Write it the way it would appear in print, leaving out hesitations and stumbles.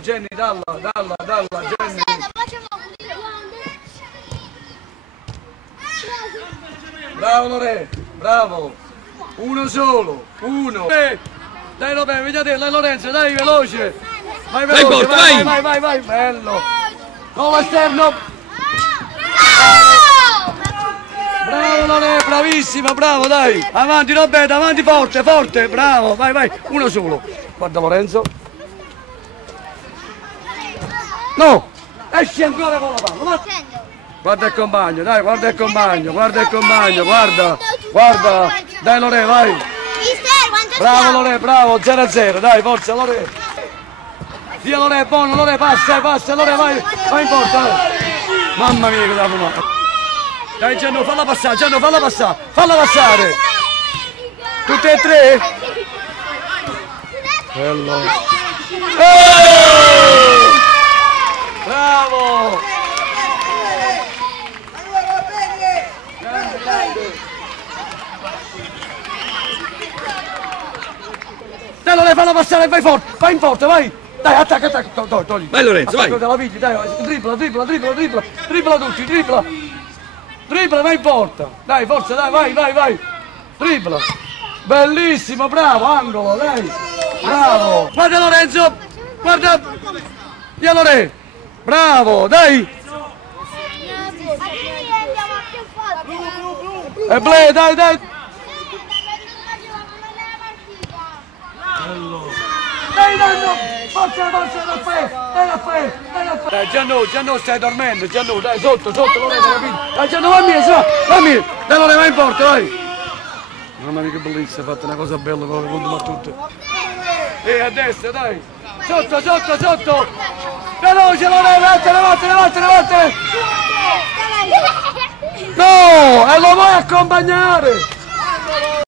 Jenny, dalla, Jenny. Bravo Lore, bravo. Uno solo, uno. Dai Lopè, vedete, dai Lorenzo, dai veloce. Vai veloce, vai, bello. Nuovo esterno. Bravo Lore, bravissima, bravo, dai. Avanti Roberto, avanti forte, bravo, vai, uno solo. Guarda Lorenzo. No, esci ancora con la palla. Guarda il compagno, dai, guarda il compagno, guarda. Dai Lore, vai. Bravo Lore, bravo, 0-0, dai, forza Lore. Via Lore, buono, Lore, passa, Lore, vai in porta. Mamma mia che da fumare. Dai Gianno, falla passare. Tutte e tre. Bello. Bravo. Dai Lore, falla passare, vai in forte, vai! Dai, attacca, togli! Vai Lorenzo, vai! Dalla Vigli, dai, dribbla tutti, dribbla, vai in porta! Dai, forza, dai, vai! Dribbla! Bellissimo, bravo, angolo, dai! Bravo! Guarda Lorenzo! Guarda! Via Lore! Bravo, dai! E Ble, dai! Dai, forza, Raffaele! Dai, Gianno, stai dormendo, dai, sotto, Lorenzo, capito? Dai, Gianno, fammi, dai, Lorenzo, vai in porta, vai! Mamma mia che bellezza, ha fatto una cosa bella, contro a tutte. E a destra, dai! Sotto! Veloce, Lorenzo, levate! No, e lo vuoi accompagnare!